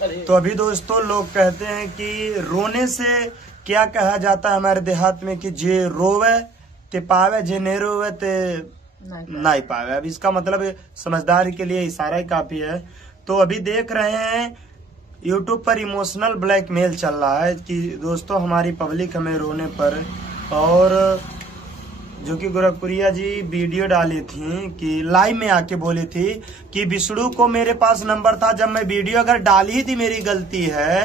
तो अभी दोस्तों लोग कहते हैं कि रोने से क्या कहा जाता है हमारे देहात में कि जे रोवे ते पावे, जे नहीं रोवे ते नहीं पावे। अब इसका मतलब समझदारी के लिए इशारा ही काफी है। तो अभी देख रहे हैं यूट्यूब पर इमोशनल ब्लैकमेल चल रहा है कि दोस्तों हमारी पब्लिक हमें रोने पर, और जो कि गोरखपुरिया जी वीडियो डाली थी कि लाइव में आके बोली थी कि विष्णु को मेरे पास नंबर था, जब मैं वीडियो अगर डाली थी मेरी गलती है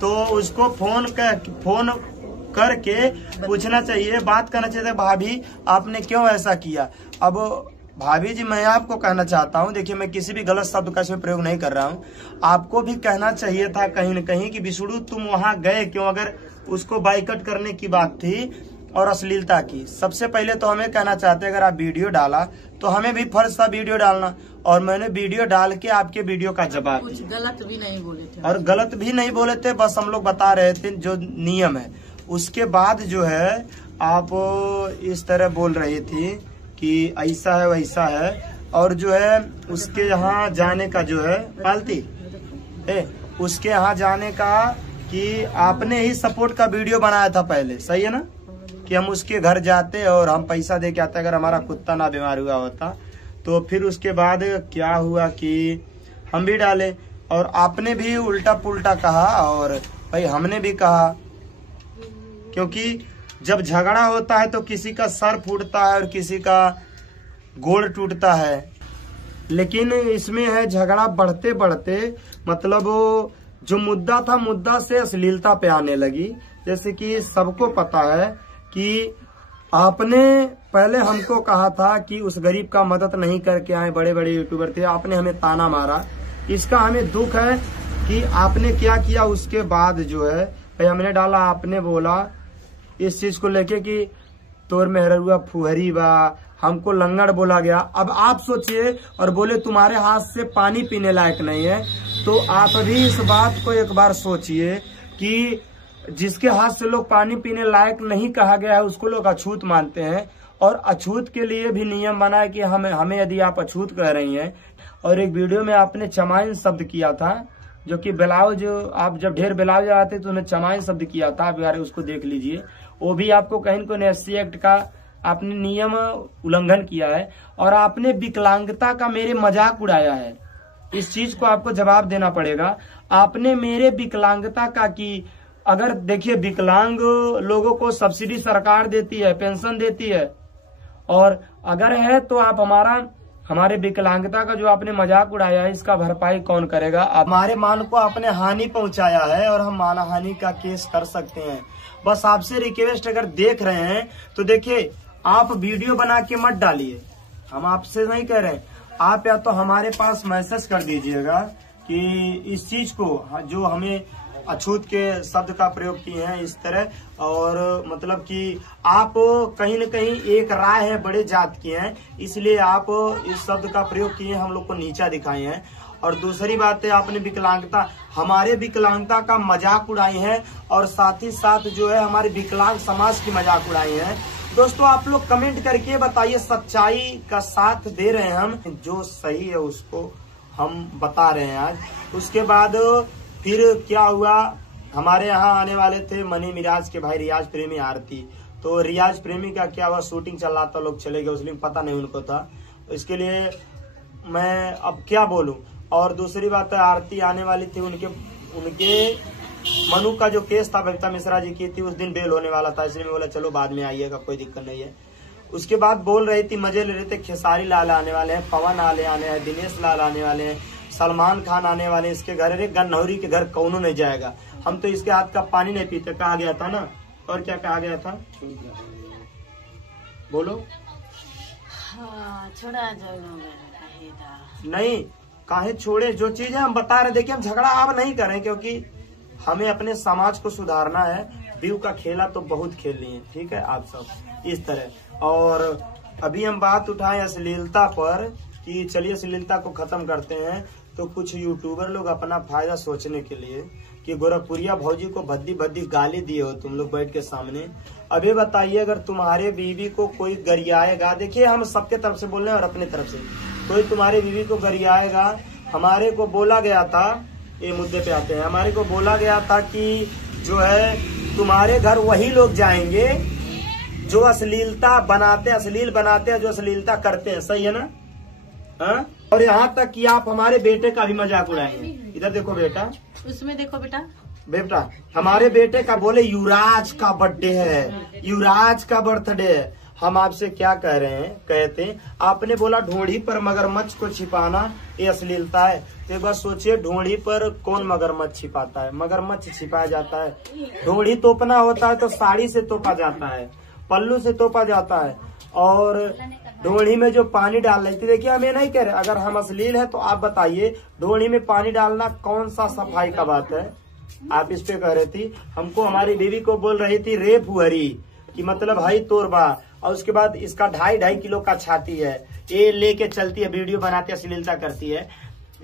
तो उसको फोन करके पूछना चाहिए, बात करना चाहिए भाभी आपने क्यों ऐसा किया। अब भाभी जी मैं आपको कहना चाहता हूं, देखिए मैं किसी भी गलत शब्द का इसमें प्रयोग नहीं कर रहा हूं, आपको भी कहना चाहिए था कहीं न कहीं कि विष्णु तुम वहां गए क्यों, अगर उसको बाइकआउट करने की बात थी और अश्लीलता की। सबसे पहले तो हमें कहना चाहते अगर आप वीडियो डाला तो हमें भी फर्ज था वीडियो डालना, और मैंने वीडियो डाल के आपके वीडियो का जवाब कुछ गलत भी नहीं बोले थे और गलत भी नहीं बोले थे, बस हम लोग बता रहे थे जो नियम है। उसके बाद जो है आप इस तरह बोल रही थी कि ऐसा है वैसा है, और जो है उसके यहाँ जाने का जो है पालती उसके यहाँ जाने का कि आपने ही सपोर्ट का वीडियो बनाया था पहले, सही है ना, कि हम उसके घर जाते और हम पैसा दे के आते अगर हमारा कुत्ता ना बीमार हुआ होता। तो फिर उसके बाद क्या हुआ कि हम भी डाले और आपने भी उल्टा पुल्टा कहा और भाई हमने भी कहा, क्योंकि जब झगड़ा होता है तो किसी का सर फूटता है और किसी का गोड़ टूटता है, लेकिन इसमें है झगड़ा बढ़ते बढ़ते मतलब जो मुद्दा था मुद्दा से अश्लीलता पे आने लगी। जैसे कि सबको पता है कि आपने पहले हमको कहा था कि उस गरीब का मदद नहीं करके आए, बड़े बड़े यूट्यूबर थे, आपने हमें ताना मारा, इसका हमें दुख है कि आपने क्या किया। उसके बाद जो है भाई हमने डाला, आपने बोला इस चीज को लेके कि तोर मेहरुआ फुहरी बा, हमको लंगड़ बोला गया। अब आप सोचिए और बोले तुम्हारे हाथ से पानी पीने लायक नहीं है, तो आप भी इस बात को एक बार सोचिए कि जिसके हाथ से लोग पानी पीने लायक नहीं कहा गया है उसको लोग अछूत मानते हैं, और अछूत के लिए भी नियम बना है कि हमें यदि आप अछूत कह रही हैं। और एक वीडियो में आपने चमाइन शब्द किया था, जो कि ब्लाउज आप जब ढेर ब्लाउज आते तो उन्हें चमाइन शब्द किया था, आप यार उसको देख लीजिए। वो भी आपको कहीं न कहीं एससी एक्ट का आपने नियम उल्लंघन किया है, और आपने विकलांगता का मेरे मजाक उड़ाया है। इस चीज को आपको जवाब देना पड़ेगा। आपने मेरे विकलांगता का कि अगर देखिए विकलांग लोगों को सब्सिडी सरकार देती है, पेंशन देती है, और अगर है तो आप हमारे विकलांगता का जो आपने मजाक उड़ाया है इसका भरपाई कौन करेगा। हमारे मान को आपने हानि पहुंचाया है और हम मानहानि का केस कर सकते हैं। बस आपसे रिक्वेस्ट अगर देख रहे हैं तो देखिए आप वीडियो बना के मत डालिए, हम आपसे नहीं कह रहे, आप या तो हमारे पास मैसेज कर दीजिएगा कि इस चीज को जो हमें अछूत के शब्द का प्रयोग किए हैं इस तरह, और मतलब कि आप कहीं न कहीं एक राय है बड़े जात की हैं, इसलिए आप इस शब्द का प्रयोग किए, हम लोग को नीचा दिखाए हैं। और दूसरी बात है आपने विकलांगता, हमारे विकलांगता का मजाक उड़ाई है, और साथ ही साथ जो है हमारे विकलांग समाज की मजाक उड़ाई है। दोस्तों आप लोग कमेंट करके बताइए, सच्चाई का साथ दे रहे हैं हम, जो सही है उसको हम बता रहे हैं आज। उसके बाद फिर क्या हुआ, हमारे यहाँ आने वाले थे मनी मिराज के भाई रियाज प्रेमी आरती, तो रियाज प्रेमी का क्या हुआ, शूटिंग चल रहा था, लोग चले गए, उसलिए पता नहीं उनको था, इसके लिए मैं अब क्या बोलूं। और दूसरी बात है आरती आने वाली थी, उनके मनु का जो केस था बबीता मिश्रा जी की थी, उस दिन बेल होने वाला था, इसलिए मैं बोला चलो बाद में आइएगा, कोई दिक्कत नहीं है। उसके बाद बोल रही थी मजे ले रहे थे, खेसारी लाल आने वाले हैं, पवन आने हैं, दिनेश लाल आने वाले हैं, सलमान खान आने वाले हैं, इसके घर, अरे गन्नौरी के घर कौनो नहीं जाएगा, हम तो इसके हाथ का पानी नहीं पीते, कहा गया था ना। और क्या कहा गया था, बोलो। हाँ, छोड़ा नहीं काहे छोड़े, जो चीज है हम बता रहे। देखिए हम झगड़ा अब नहीं करें, क्योंकि हमें अपने समाज को सुधारना है। व्यू का खेला तो बहुत खेल लिए, ठीक है आप सब इस तरह। और अभी हम बात उठाएं अश्लीलता पर कि चलिए अश्लीलता को खत्म करते हैं। तो कुछ यूट्यूबर लोग अपना फायदा सोचने के लिए कि गोरखपुरिया भौजी को भद्दी भद्दी गाली दिए हो तुम लोग बैठ के सामने। अभी बताइए अगर तुम्हारे बीवी को कोई गरियाएगा, देखिए हम सबके तरफ से बोल रहे हैं और अपनी तरफ से, कोई तुम्हारी बीवी को गरियाएगा। हमारे को बोला गया था ये मुद्दे पे आते हैं। हमारे को बोला गया था कि जो है तुम्हारे घर वही लोग जाएंगे जो अश्लीलता बनाते, अश्लील बनाते हैं, जो अश्लीलता करते हैं। सही है ना? हाँ? और यहाँ तक कि आप हमारे बेटे का भी मजाक उड़ाएंगे। इधर देखो बेटा, उसमें देखो बेटा हमारे बेटे का बोले युवराज का बर्थडे है, युवराज का बर्थडे है। हम आपसे क्या कह रहे हैं, कहते आपने बोला ढोंढी पर मगरमच्छ को छिपाना ये अश्लीलता है। एक बार सोचिए, ढोंढी पर कौन मगरमच्छ छिपाता है? मगरमच्छ छिपाया जाता है। ढोंढी तोपना होता है तो साड़ी से तोपा जाता है, पल्लू से तोपा जाता है। और ढोंढी में जो पानी डाल रही थी, देखिए हम ये नहीं कह रहे, अगर हम अश्लील है तो आप बताइए ढोंढी में पानी डालना कौन सा सफाई का बात है? आप इस पे कह रही थी, हमको हमारी बीवी को बोल रही थी रे फुहरी कि मतलब भाई तोरबा। और उसके बाद इसका 2.5 किलो का छाती है, ये लेके चलती है, वीडियो बनाती है, अश्लीलता करती है।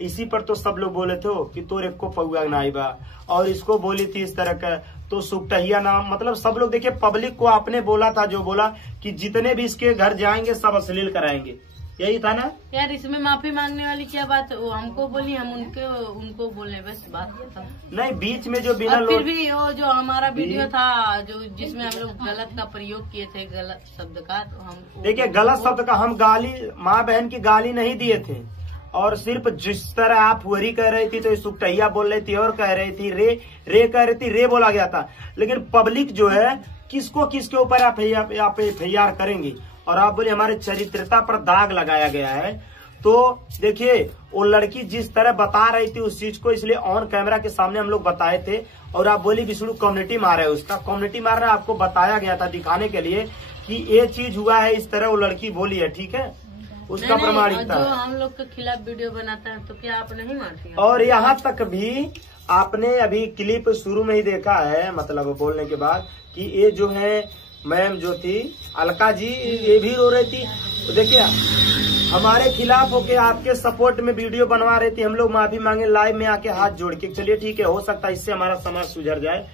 इसी पर तो सब लोग बोले थे कि तोरे को पौआ नाई बा, और इसको बोली थी इस तरह का तो सुकटहिया नाम। मतलब सब लोग देखिए, पब्लिक को आपने बोला था, जो बोला कि जितने भी इसके घर जाएंगे सब अश्लील कराएंगे, यही था ना यार? इसमें माफी मांगने वाली क्या बात? वो हमको बोली, हम उनको बोले, बस बात खत्म। नहीं, बीच में जो बिना फिर भी वो जो हमारा वीडियो था जो जिसमें हम लोग गलत का प्रयोग किए थे, गलत शब्द का, तो हम देखिए गलत शब्द का हम गाली, माँ बहन की गाली नहीं दिए थे। और सिर्फ जिस तरह आप हुरी कह रही थी तो सुकटैया बोल रही थी, और कह रही थी रे कह रही थी, रे बोला गया था। लेकिन पब्लिक जो है किसको किसके ऊपर आप FIR करेंगी, और आप बोले हमारे चरित्रता पर दाग लगाया गया है। तो देखिए वो लड़की जिस तरह बता रही थी उस चीज को, इसलिए ऑन कैमरा के सामने हम लोग बताए थे। और आप बोली विष्णु कम्युनिटी मार है, उसका कम्युनिटी मार रहा है, आपको बताया गया था दिखाने के लिए कि ये चीज हुआ है, इस तरह वो लड़की बोली है, ठीक है, उसका प्रमाणिकता। जो हम लोग के खिलाफ वीडियो बनाता है तो क्या आप नहीं मारती? और यहाँ तक भी आपने अभी क्लिप शुरू में ही देखा है, मतलब बोलने के बाद, कि ये जो है मैम जो थी अलका जी, ये भी रो रही थी। तो देखिए हमारे खिलाफ होके आपके सपोर्ट में वीडियो बनवा रही थी, हम लोग माफी मांगे लाइव में आके हाथ जोड़ के। चलिए ठीक है, हो सकता है इससे हमारा समाज सुधर जाए।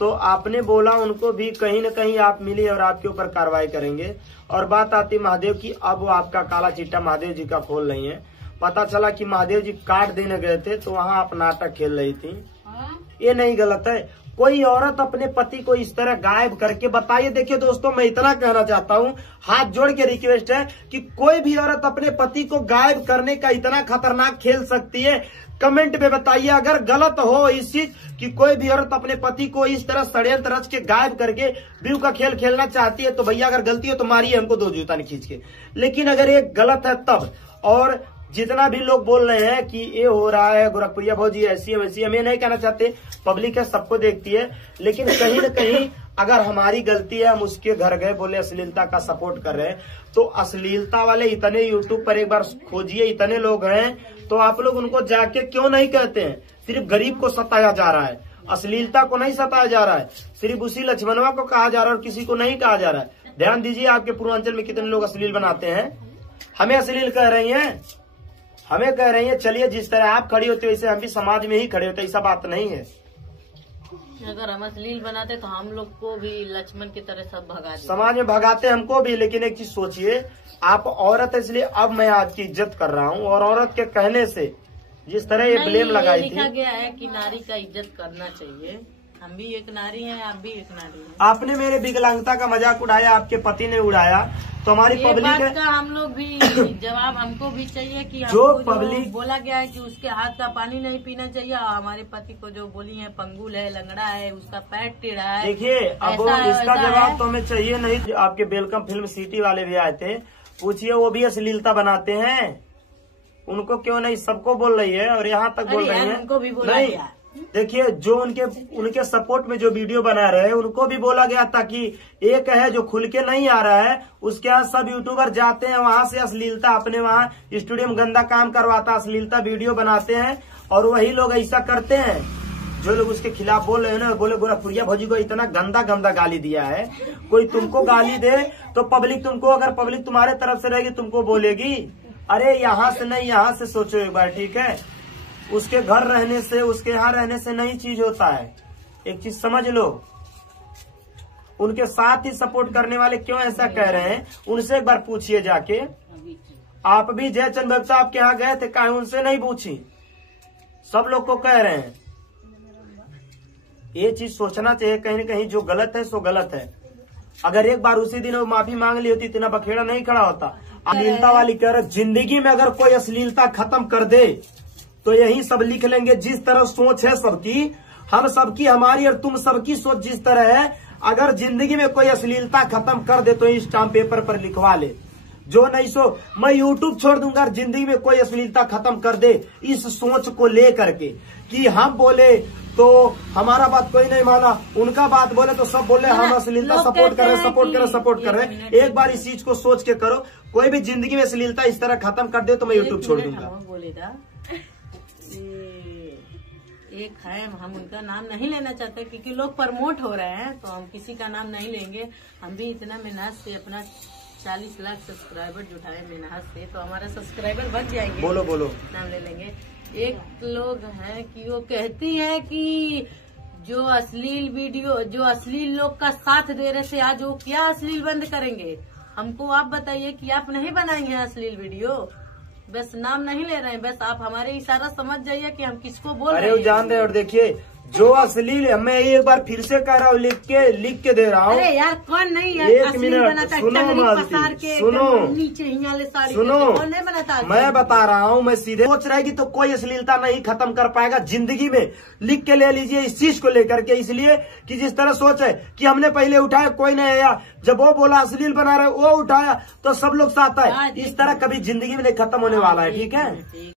तो आपने बोला उनको भी कहीं न कहीं आप मिली और आपके ऊपर कार्रवाई करेंगे। और बात आती महादेव की, अब वो आपका काला चिट्टा महादेव जी का खोल रही है। पता चला कि महादेव जी कार्ड देने गए थे तो वहाँ आप नाटक खेल रही थी। ये नहीं गलत है? कोई औरत अपने पति को इस तरह गायब करके बताइए। देखिए दोस्तों, मैं इतना कहना चाहता हूँ, हाथ जोड़ के रिक्वेस्ट है कि कोई भी औरत अपने पति को गायब करने का इतना खतरनाक खेल सकती है? कमेंट में बताइए अगर गलत हो इस चीज कि कोई भी औरत अपने पति को इस तरह षड्यंत्र रच के गायब करके व्यू का खेल खेलना चाहती है, तो भैया अगर गलती हो तो मारिए हमको 2 जूता खींच के। लेकिन अगर ये गलत है तब, और जितना भी लोग बोल रहे हैं कि ये हो रहा है गोरखपुरिया भौजी ऐसी है वैसी, हम ये नहीं कहना चाहते, पब्लिक है सबको देखती है। लेकिन कहीं न कहीं अगर हमारी गलती है, हम उसके घर गए, बोले अश्लीलता का सपोर्ट कर रहे हैं, तो अश्लीलता वाले इतने यूट्यूब पर एक बार खोजिए, इतने लोग हैं, तो आप लोग उनको जाके क्यों नहीं कहते हैं? सिर्फ गरीब को सताया जा रहा है, अश्लीलता को नहीं सताया जा रहा है, सिर्फ उसी लक्ष्मणवा को कहा जा रहा है और किसी को नहीं कहा जा रहा है। ध्यान दीजिए, आपके पूर्वांचल में कितने लोग अश्लील बनाते हैं, हमें अश्लील कह रही हैं, हमें कह रही है। चलिए, जिस तरह आप खड़ी होते वैसे हम भी समाज में ही खड़े होते, ऐसा बात नहीं है। अगर हम अश्लील बनाते तो हम लोग को भी लक्ष्मण की तरह सब भगा समाज में भगाते हमको भी। लेकिन एक चीज सोचिए, आप औरत, इसलिए अब मैं आपकी इज्जत कर रहा हूँ, और औरत के कहने से जिस तरह ये ब्लेम लगाई थी, लिखा गया है कि नारी का इज्जत करना चाहिए। हम भी एक नारी हैं, आप भी एक नारी हैं। आपने मेरे विकलांगता का मजाक उड़ाया, आपके पति ने उड़ाया, तो हमारी पब्लिक है का हम लोग भी जवाब हमको भी चाहिए कि जो हमको पब्लिक बोला गया है कि उसके हाथ का पानी नहीं पीना चाहिए, और हमारे पति को जो बोली है पंगुल है, लंगड़ा है, उसका पैर टेढ़ा है। देखिए, अब इसका जवाब तो हमें चाहिए नहीं। आपके वेलकम फिल्म सिटी वाले भी आए थे, पूछिए वो भी अश्लीलता बनाते हैं, उनको क्यों नहीं? सबको बोल रही है, और यहाँ तक बोल रही है उनको भी बोला नहीं। गया। देखिए, जो उनके सपोर्ट में जो वीडियो बना रहे हैं उनको भी बोला गया था कि एक है जो खुल के नहीं आ रहा है, उसके यहाँ सब यूट्यूबर जाते हैं, वहां से अश्लीलता अपने वहां स्टूडियो में गंदा काम करवाता, अश्लीलता वीडियो बनाते हैं, और वही लोग ऐसा करते हैं। जो लोग उसके खिलाफ बोल रहे हैं ना, बोले गोरखपुरिया भौजी को इतना गंदा गंदा गाली दिया है, कोई तुमको गाली दे तो पब्लिक तुमको, अगर पब्लिक तुम्हारे तरफ से रहेगी तुमको बोलेगी। अरे यहाँ से नहीं, यहाँ से सोचो एक बार, ठीक है? उसके घर रहने से, उसके यहाँ रहने से नहीं चीज होता है। एक चीज समझ लो, उनके साथ ही सपोर्ट करने वाले क्यों ऐसा कह रहे हैं, उनसे एक बार पूछिए जाके। आप भी जयचंद बच्चा आपके यहाँ गए थे, कहा उनसे नहीं पूछी? सब लोग को कह रहे हैं। ये चीज सोचना चाहिए, कहीं न कहीं जो गलत है सो गलत है। अगर एक बार उसी दिन वो माफी मांग ली होती, इतना बखेड़ा नहीं खड़ा होता। अश्लीलता वाली कह रहे, जिंदगी में अगर कोई अश्लीलता खत्म कर दे तो यही सब लिख लेंगे। जिस तरह सोच है सबकी, हम सबकी, हमारी और तुम सबकी सोच जिस तरह है, अगर जिंदगी में कोई अश्लीलता खत्म कर दे तो स्टाम्प पेपर पर लिखवा ले। जो नहीं सो मैं यूट्यूब छोड़ दूंगा, जिंदगी में कोई अश्लीलता खत्म कर दे, इस सोच को ले करके कि हम बोले तो हमारा बात कोई नहीं माना, उनका बात बोले तो सब बोले हम अश्लीलता सपोर्ट कर रहे हैं। एक बार इस चीज को सोच के करो, कोई भी जिंदगी में अश्लीलता इस तरह खत्म कर दे तो मैं यूट्यूब छोड़ दूंगा। बोलेगा एक है, हम उनका नाम नहीं लेना चाहते क्योंकि लोग प्रमोट हो रहे हैं, तो हम किसी का नाम नहीं लेंगे। हम भी इतना मेहनत से अपना 40 लाख सब्सक्राइबर जुटाए मेहनत से, तो हमारा सब्सक्राइबर बच जाएंगे। बोलो नाम ले लेंगे। एक लोग हैं कि वो कहती है कि जो अश्लील वीडियो, जो अश्लील लोग का साथ दे रहे थे, आज वो क्या अश्लील बंद करेंगे? हमको आप बताइए कि आप नहीं बनाएंगे अश्लील वीडियो? बस नाम नहीं ले रहे हैं, बस आप हमारे इशारा समझ जाइए कि हम किसको बोल रहे हैं। अरे जान रहे, और देखिए जो अश्लील, मैं एक बार फिर से कह रहा हूँ, लिख के दे रहा हूँ। अरे यार कौन नहीं है? एक मिनट सुनो, नीचे ही वाले साड़ी सुनो, कौन नहीं बनाता? मैं बता रहा हूँ, मैं सीधे सोच रहेगी तो कोई अश्लीलता नहीं खत्म कर पाएगा जिंदगी में। लिख के ले लीजिए इस चीज को लेकर के, इसलिए कि जिस तरह सोच है कि हमने पहले उठाया, कोई नहीं आया, जब वो बोला अश्लील बना रहे वो उठाया तो सब लोग साथ है। इस तरह कभी जिंदगी में नहीं खत्म होने वाला है। ठीक है।